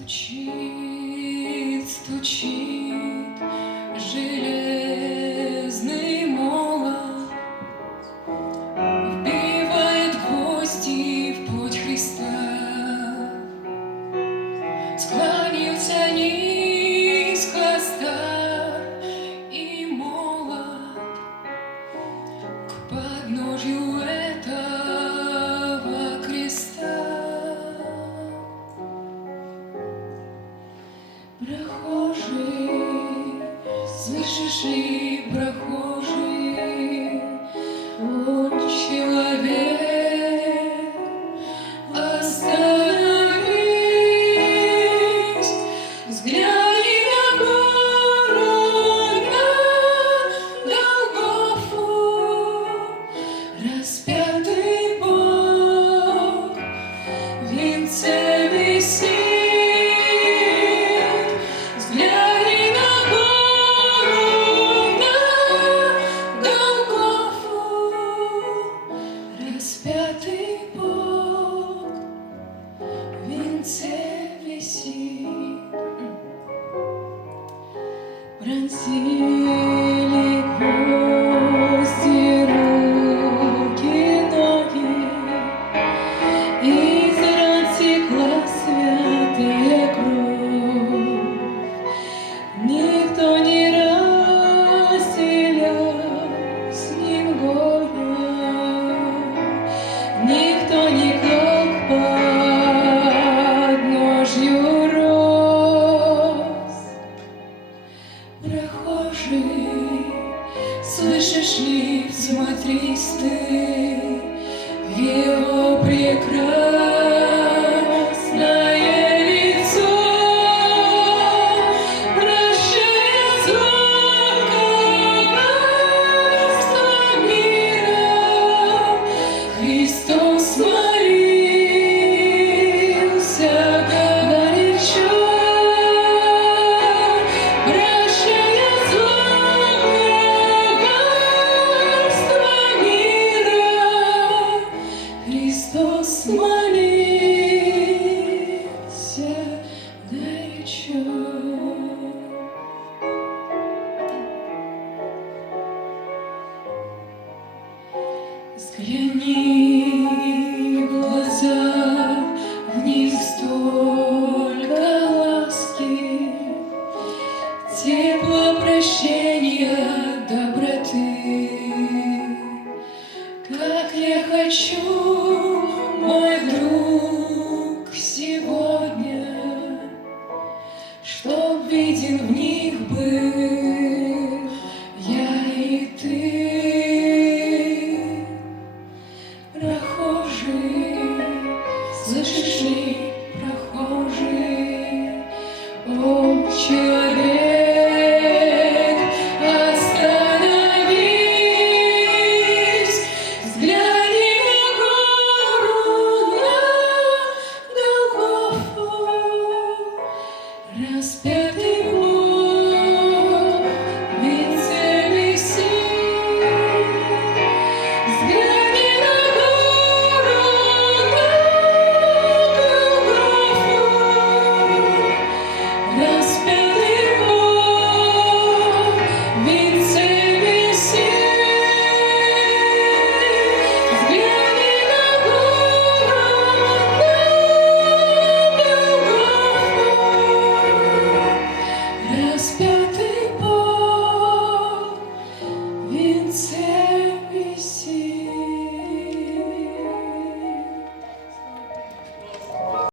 Стучит, стучит железный молот, вбивает гвозди в путь Христа. Склонился низко стар и молод к подножью этого креста. Прохожий, слышишь ли, прохожий, он человек, остановись, взгляни на гору, на Голгофу, распятый Бог в венце висит. Распятый Бог в венце висит. Пронзили гвозди руки, ноги, из ран текла святая кровь. Никто не разделял с ним горя, никто не клал к подножью роз. Прохожий, слышишь ли, всмотрись ты в его прекрасное лицо. Прощает только братство мира, Христос молился горячо. Прощает только братство мира, Христос молился горячо. Взгляни в глаза, в них столько ласки, тепла, прощения, доброты. Как я хочу, мой друг, сегодня, чтоб виден в них был я и ты. Прохожий, слышишь ли, прохожий, о, человек, остановись, взгляни на гору, на Голгофу, распятый